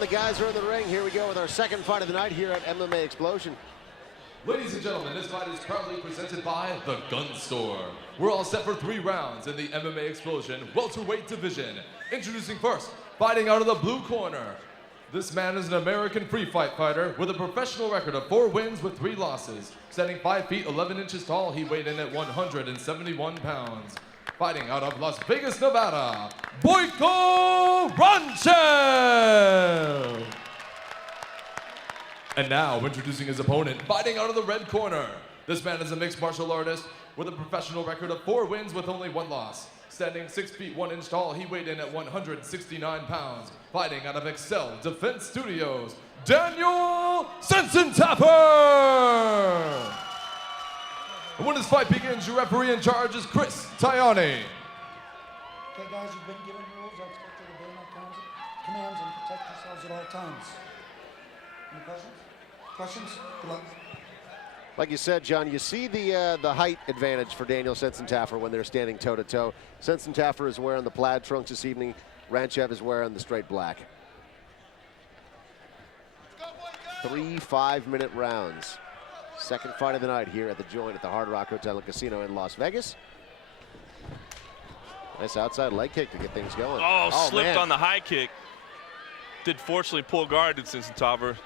The guys are in the ring. Here we go with our second fight of the night here at MMA Xplosion. Ladies and gentlemen, this fight is proudly presented by The Gun Store. We're all set for 3 rounds in the MMA Xplosion welterweight division. Introducing first, fighting out of the blue corner. This man is an American free fight fighter with a professional record of 4 wins with 3 losses. Standing 5 feet 11 inches tall, he weighed in at 171 pounds. Fighting out of Las Vegas, Nevada, Boyko Ranchev! And now, introducing his opponent, fighting out of the red corner. This man is a mixed martial artist with a professional record of 4 wins with only 1 loss. Standing 6 feet 1 inch tall, he weighed in at 169 pounds. Fighting out of Excel Defense Studios, Daniel Sensintaffar! And when this fight begins, your referee in charge is Chris Tiani. Okay, guys, you've been given rules. I expect you to obey my commands and protect yourselves at all times. Any questions? Questions? Good luck. Like you said, John, you see the height advantage for Daniel Sensintaffar when they're standing toe-to-toe. Sensintaffar is wearing the plaid trunks this evening. Ranchev is wearing the straight black. 3 5-minute rounds. Second fight of the night here at the Joint at the Hard Rock Hotel and Casino in Las Vegas. Nice outside leg kick to get things going. Oh, slipped man. on the high kick. Did fortunately pull guard, did Sensintaffar.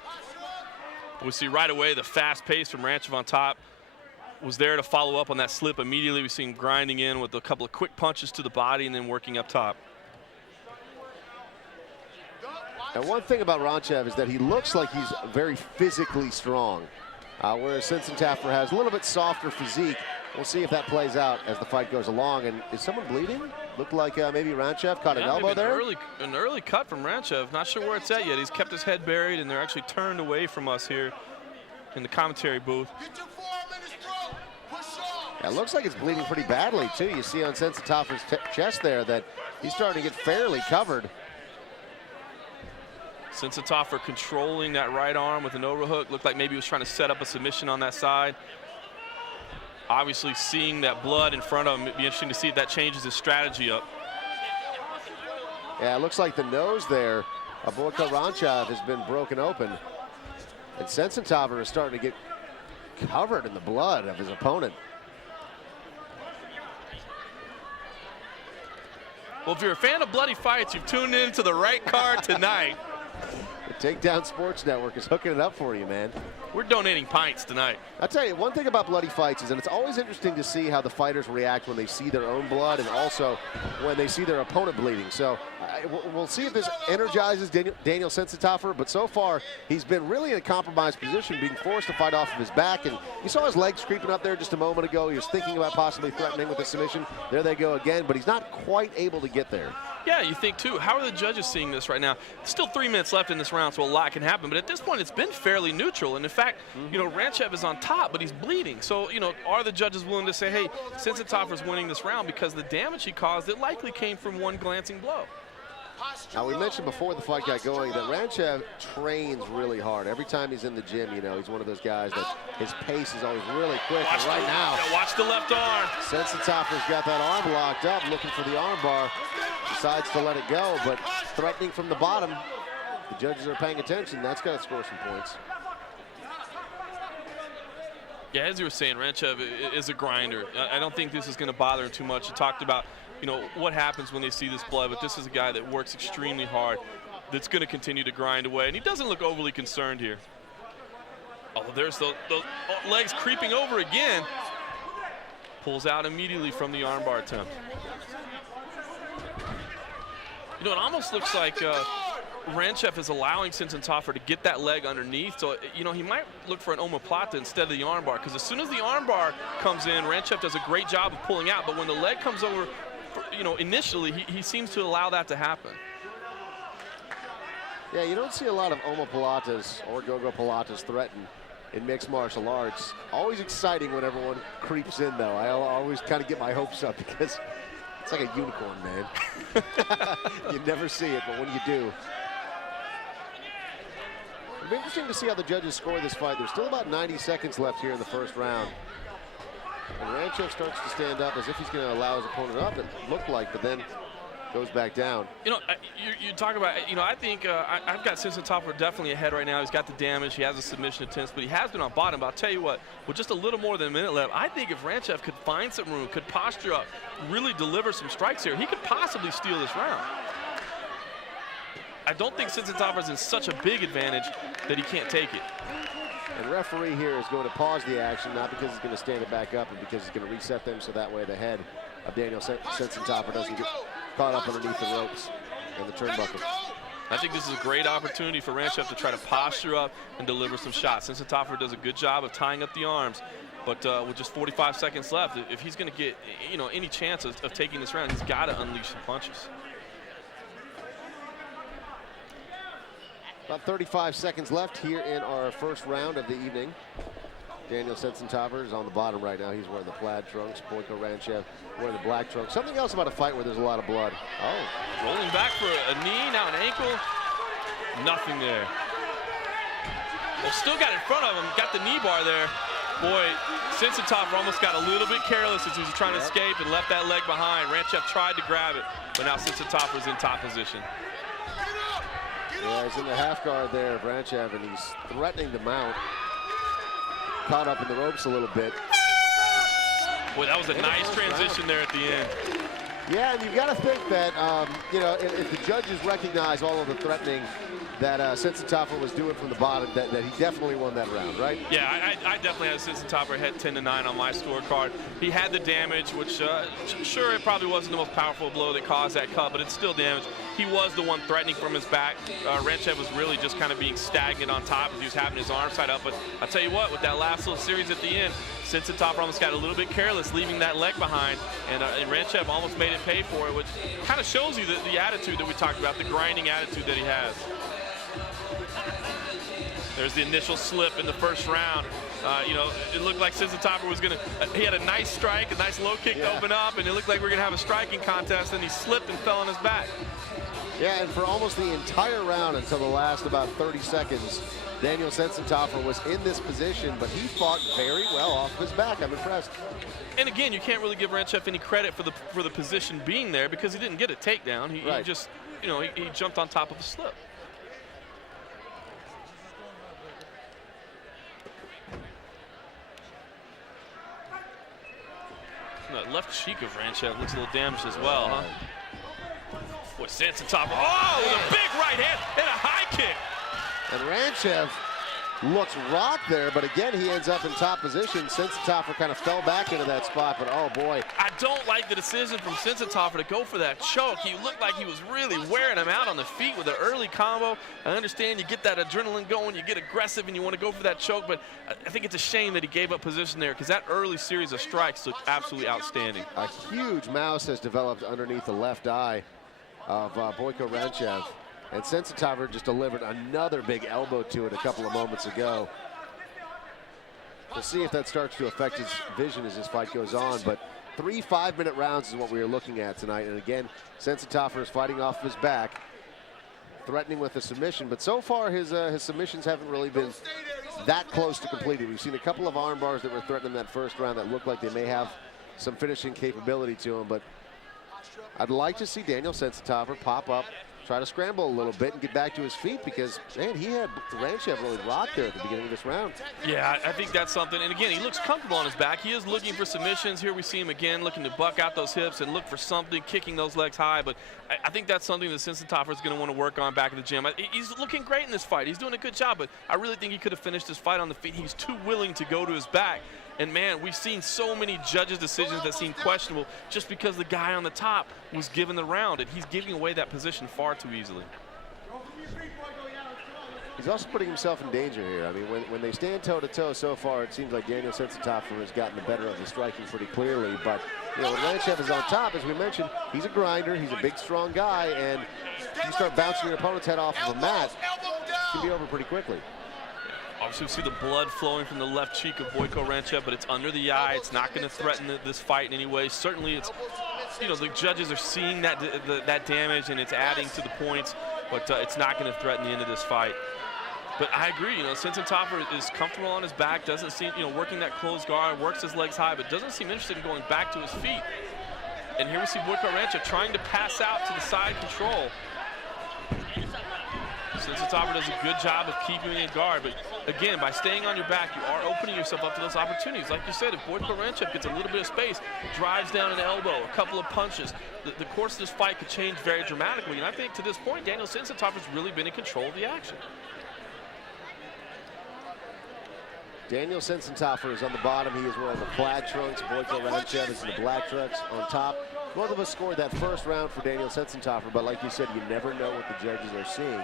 We see right away the fast pace from Ranchev on top. Was there to follow up on that slip immediately. We see him grinding in with a couple of quick punches to the body and then working up top. And one thing about Ranchev is that he looks like he's very physically strong, whereas Sensintaffar has a little bit softer physique. We'll see if that plays out as the fight goes along. And is someone bleeding? Looked like maybe Ranchev caught an elbow there. An early cut from Ranchev. Not sure where it's at yet. He's kept his head buried, and they're actually turned away from us here in the commentary booth. Yeah, it looks like it's bleeding pretty badly, too. You see on Sensintaffar's chest there that he's starting to get fairly covered. Sensintaffar controlling that right arm with an overhook. Looked like maybe he was trying to set up a submission on that side. Obviously seeing that blood in front of him, it'd be interesting to see if that changes his strategy up. Yeah, it looks like the nose there of Boyko Ranchev has been broken open. And Sensintaffar is starting to get covered in the blood of his opponent. Well, if you're a fan of bloody fights, you've tuned in to the right card tonight. The Takedown Sports Network is hooking it up for you, man. We're donating pints tonight. I'll tell you, one thing about bloody fights is, and it's always interesting to see how the fighters react when they see their own blood and also when they see their opponent bleeding. So we'll see if this energizes Daniel Sensintaffar, but so far he's been really in a compromised position, being forced to fight off of his back. And you saw his legs creeping up there just a moment ago. He was thinking about possibly threatening with a submission. There they go again, but he's not quite able to get there. Yeah, you think too, how are the judges seeing this right now? Still 3 minutes left in this round, so a lot can happen. But at this point, it's been fairly neutral. And in fact, you know, Ranchev is on top, but he's bleeding. So, you know, are the judges willing to say, hey, Sensintafar's winning this round because the damage he caused, it likely came from one glancing blow? Now, we mentioned before the fight got going that Ranchev trains really hard. Every time he's in the gym, you know, he's one of those guys that his pace is always really quick. And right now, watch the left arm. Sensintaffar's got that arm locked up, looking for the arm bar. Decides to let it go, but threatening from the bottom. The judges are paying attention. That's got to score some points. Yeah, as you were saying, Ranchev is a grinder. I don't think this is going to bother him too much. You talked about, you know, what happens when they see this blood, but this is a guy that works extremely hard, that's going to continue to grind away, and he doesn't look overly concerned here. Oh, there's the legs creeping over again. Pulls out immediately from the armbar attempt. You know, it almost looks like Ranchev is allowing Sensintaffar to get that leg underneath. So, you know, he might look for an omoplata instead of the armbar, because as soon as the armbar comes in, Ranchev does a great job of pulling out. But when the leg comes over, you know, initially, he seems to allow that to happen. Yeah, you don't see a lot of omoplatas or gogoplatas threatened in mixed martial arts. Always exciting when everyone creeps in, though. I always kind of get my hopes up because it's like a unicorn, man. You never see it, but when you do. It'll be interesting to see how the judges score this fight. There's still about 90 seconds left here in the first round. And Ranchev starts to stand up as if he's going to allow his opponent up, it looked like, but then goes back down. You know, you talk about, you know, I think I've got Sensintaffar definitely ahead right now. He's got the damage. He has a submission attempts, but he has been on bottom. But I'll tell you what, with just a little more than a minute left, I think if Ranchev could find some room, could posture up, really deliver some strikes here, he could possibly steal this round. I don't think Sensintaffar's in such a big advantage that he can't take it. And referee here is going to pause the action, not because he's going to stand it back up, but because he's going to reset them so that way the head of Daniel Sensintaffar doesn't get caught up underneath the ropes and the turnbuckle. I think this is a great opportunity for Ranchev to try to posture up and deliver some shots. Sensintaffar does a good job of tying up the arms, but with just 45 seconds left, if he's going to get, you know, any chance of taking this round, he's got to unleash some punches. About 35 seconds left here in our first round of the evening. Daniel Sensintaffar is on the bottom right now. He's wearing the plaid trunks. Boyko Ranchev wearing the black trunks. Something else about a fight where there's a lot of blood. Oh, rolling back for a knee, now an ankle. Nothing there. Well, still got in front of him, got the knee bar there. Boy, Sensintaffar almost got a little bit careless as he was trying to escape and left that leg behind. Ranchev tried to grab it, but now Sensintaffar's in top position. Yeah, he's in the half guard there of Ranchev, and he's threatening to mount. Caught up in the ropes a little bit. Boy, that was a nice transition there at the end. Yeah, and you've got to think that, you know, if the judges recognize all of the threatening that Sensintaffar was doing from the bottom, that he definitely won that round, right? Yeah, I definitely had Sensintaffar head 10-9 on my scorecard. He had the damage, which, sure, it probably wasn't the most powerful blow that caused that cut, but it's still damage. He was the one threatening from his back. Ranchev was really just kind of being stagnant on top as he was having his arms tied up. But I'll tell you what, with that last little series at the end, Sensintaffar almost got a little bit careless, leaving that leg behind, and Ranchev almost made it pay for it, which kind of shows you the attitude that we talked about, the grinding attitude that he has. There's the initial slip in the first round. You know, it looked like Sensintaffar was gonna, he had a nice strike, a nice low kick to open up, and it looked like we were gonna have a striking contest, and he slipped and fell on his back. Yeah, and for almost the entire round until the last about 30 seconds, Daniel Sensintaffar was in this position, but he fought very well off of his back. I'm impressed. And again, you can't really give Ranchev any credit for the position being there because he didn't get a takedown. He just, you know, he jumped on top of a slip. The left cheek of Ranchev looks a little damaged as well, huh? Boy, Sensintaffar, oh, with a big right hand and a high kick. And Ranchev looks rocked there, but again, he ends up in top position. Sensintaffar kind of fell back into that spot, but oh boy. I don't like the decision from Sensintaffar to go for that choke. He looked like he was really wearing him out on the feet with an early combo. I understand you get that adrenaline going, you get aggressive, and you want to go for that choke, but I think it's a shame that he gave up position there because that early series of strikes looked absolutely outstanding. A huge mouse has developed underneath the left eye of Boyko Ranchev. And Sensintaffar just delivered another big elbow to it a couple of moments ago. We'll see if that starts to affect his vision as this fight goes on, but 3 5-minute rounds is what we are looking at tonight. And again, Sensintaffar is fighting off his back, threatening with a submission, but so far his submissions haven't really been that close to completed. We've seen a couple of arm bars that were threatening that first round that look like they may have some finishing capability to them, but I'd like to see Daniel Sensintaffar pop up, try to scramble a little bit and get back to his feet because, man, he had Ranchev really rocked there at the beginning of this round. Yeah, I think that's something. And again, he looks comfortable on his back. He is looking for submissions. Here we see him again looking to buck out those hips and look for something, kicking those legs high. But I think that's something that Sensintaffar is going to want to work on back at the gym. He's looking great in this fight. He's doing a good job, but I really think he could have finished this fight on the feet. He's too willing to go to his back. And man, we've seen so many judges' decisions that seem questionable just because the guy on the top was given the round, and he's giving away that position far too easily. He's also putting himself in danger here. I mean, when they stand toe-to-toe so far, it seems like Daniel Sensintaffar has gotten the better of the striking pretty clearly. But, you know, when Ranchev is on top, as we mentioned, he's a grinder. He's a big, strong guy. And if you start bouncing your opponent's head off of a mat, it can be over pretty quickly. Obviously, we see the blood flowing from the left cheek of Boyko Ranchev, but it's under the eye. It's not going to threaten this fight in any way. Certainly, it's, you know, the judges are seeing that damage, and it's adding to the points, but it's not going to threaten the end of this fight. But I agree, you know, Sensintaffar is comfortable on his back, doesn't seem, you know, working that closed guard, works his legs high, but doesn't seem interested in going back to his feet. And here we see Boyko Ranchev trying to pass out to the side control. Sensintaffar does a good job of keeping in guard, but again, by staying on your back, you are opening yourself up to those opportunities. Like you said, if Boyko Ranchev gets a little bit of space, drives down an elbow, a couple of punches, the course of this fight could change very dramatically. And I think to this point, Daniel Sensintaffar's really been in control of the action. Daniel Sensintaffar is on the bottom. He is wearing the plaid trunks. Boyko Ranchev is in the black trunks on top. Both of us scored that first round for Daniel Sensintaffar, but like you said, you never know what the judges are seeing.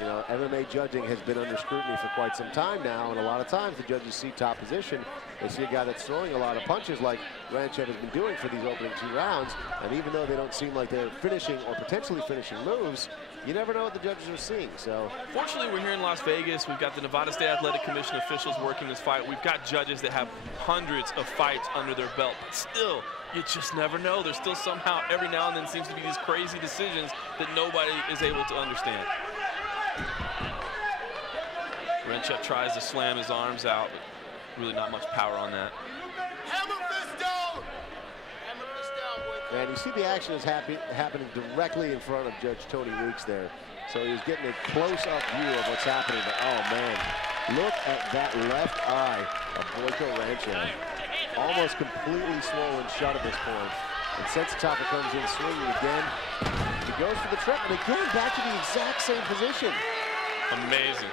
You know, MMA judging has been under scrutiny for quite some time now, and a lot of times the judges see top position. They see a guy that's throwing a lot of punches like Ranchev has been doing for these opening 2 rounds, and even though they don't seem like they're finishing or potentially finishing moves, you never know what the judges are seeing. So, fortunately, we're here in Las Vegas. We've got the Nevada State Athletic Commission officials working this fight. We've got judges that have hundreds of fights under their belt, but still, you just never know. There's still somehow, every now and then, seems to be these crazy decisions that nobody is able to understand. Ranchev tries to slam his arms out, but really not much power on that. Hammer fist down! Hammer fist down, boy. and you see the action is happening directly in front of Judge Tony Weeks there. So he's getting a close-up view of what's happening. But, oh, man, look at that left eye of Boyko Ranchev. Almost completely swollen shut at this point. And Sensintaffar comes in swinging again. He goes for the trip, and again, back to the exact same position. Amazing.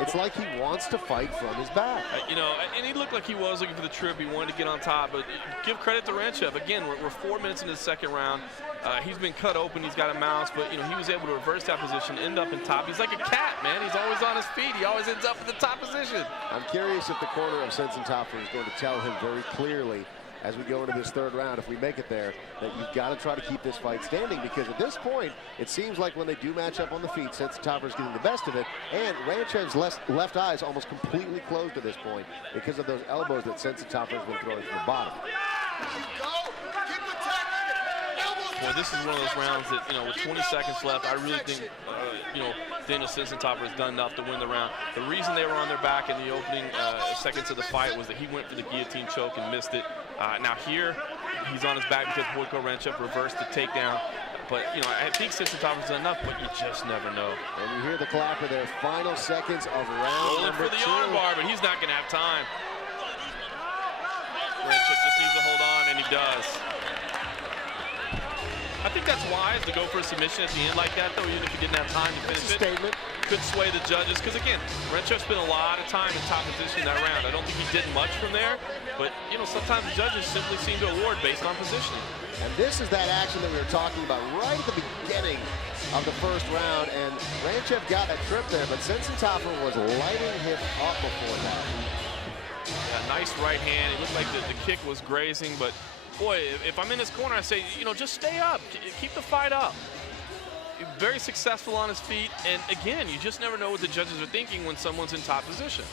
It's like he wants to fight from his back. You know, and he looked like he was looking for the trip. He wanted to get on top, but give credit to Ranchev. Again, we're 4 minutes into the second round. He's been cut open. He's got a mouse, but, you know, he was able to reverse that position, end up in top. He's like a cat, man. He's always on his feet. He always ends up in the top position. I'm curious if the corner of Sensintaffar is going to tell him very clearly as we go into this third round, if we make it there, that you've got to try to keep this fight standing, because at this point, it seems like when they do match up on the feet, Sensintaffar is getting the best of it, and Ranchev's left eye is almost completely closed at this point because of those elbows that Sensintaffar has been throwing from the bottom. Boy, this is one of those rounds that, you know, with 20 seconds left, I really think, you know, Daniel Sensintaffar has done enough to win the round. The reason they were on their back in the opening seconds of the fight was that he went for the guillotine choke and missed it. Now here, he's on his back because Boyko Ranchev reversed the takedown. But, you know, I think Sensintafar's done enough, but you just never know. And you hear the clapper there, final seconds of round Rolling number for the 2. armbar, but he's not going to have time. Ranchev just needs to hold on, and he does. I think that's wise to go for a submission at the end like that, though, even if you didn't have time to finish it. Statement. Could sway the judges, because again, Ranchev spent a lot of time in top position that round. I don't think he did much from there, but, you know, sometimes the judges simply seem to award based on positioning. And this is that action that we were talking about right at the beginning of the first round, and Ranchev got a trip there, but Sensintaffar was lighting him up before that. Yeah, nice right hand. It looked like the kick was grazing, but boy, if I'm in his corner, I say, you know, just stay up, keep the fight up. Very successful on his feet, and again, you just never know what the judges are thinking when someone's in top position.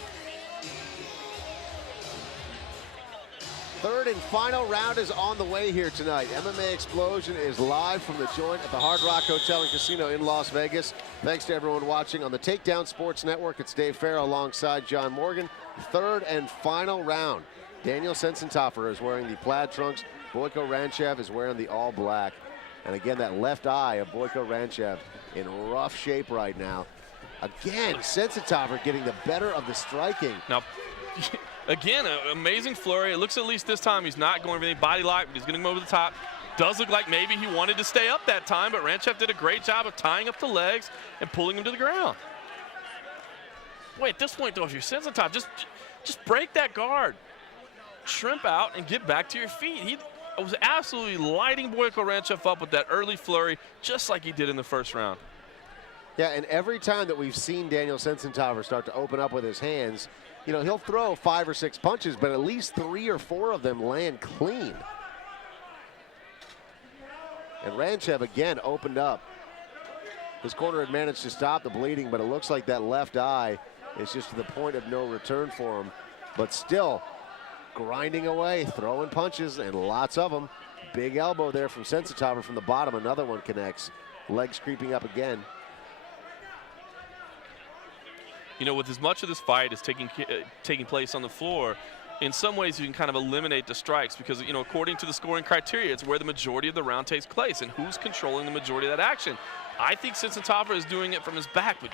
Third and final round is on the way here tonight. MMA Xplosion is live from the joint at the Hard Rock Hotel and Casino in Las Vegas. Thanks to everyone watching on the Takedown Sports Network. It's Dave Farrell alongside John Morgan. Third and final round. Daniel Sensintaffar is wearing the plaid trunks. Boyko Ranchev is wearing the all black. And again, that left eye of Boyko Ranchev in rough shape right now. Again, Sensintaffar getting the better of the striking. Now, again, an amazing flurry. It looks, at least this time, he's not going for any body lock, but he's going to go over the top. Does look like maybe he wanted to stay up that time, but Ranchev did a great job of tying up the legs and pulling him to the ground. Wait, at this point, though, if you're Sensintaffar, just break that guard. Shrimp out and get back to your feet. He was absolutely lighting Boyko Ranchev up with that early flurry, just like he did in the first round. Yeah, and every time that we've seen Daniel Sensintaffar start to open up with his hands, you know, he'll throw 5 or 6 punches, but at least 3 or 4 of them land clean. And Ranchev again opened up. His corner had managed to stop the bleeding, but it looks like that left eye is just to the point of no return for him. But still grinding away, throwing punches, and lots of them. Big elbow there from Sensintaffar from the bottom. Another one connects. Legs creeping up again. You know, with as much of this fight is taking place on the floor, in some ways you can kind of eliminate the strikes because, you know, according to the scoring criteria, it's where the majority of the round takes place and who's controlling the majority of that action. I think Sensintaffar is doing it from his back, but you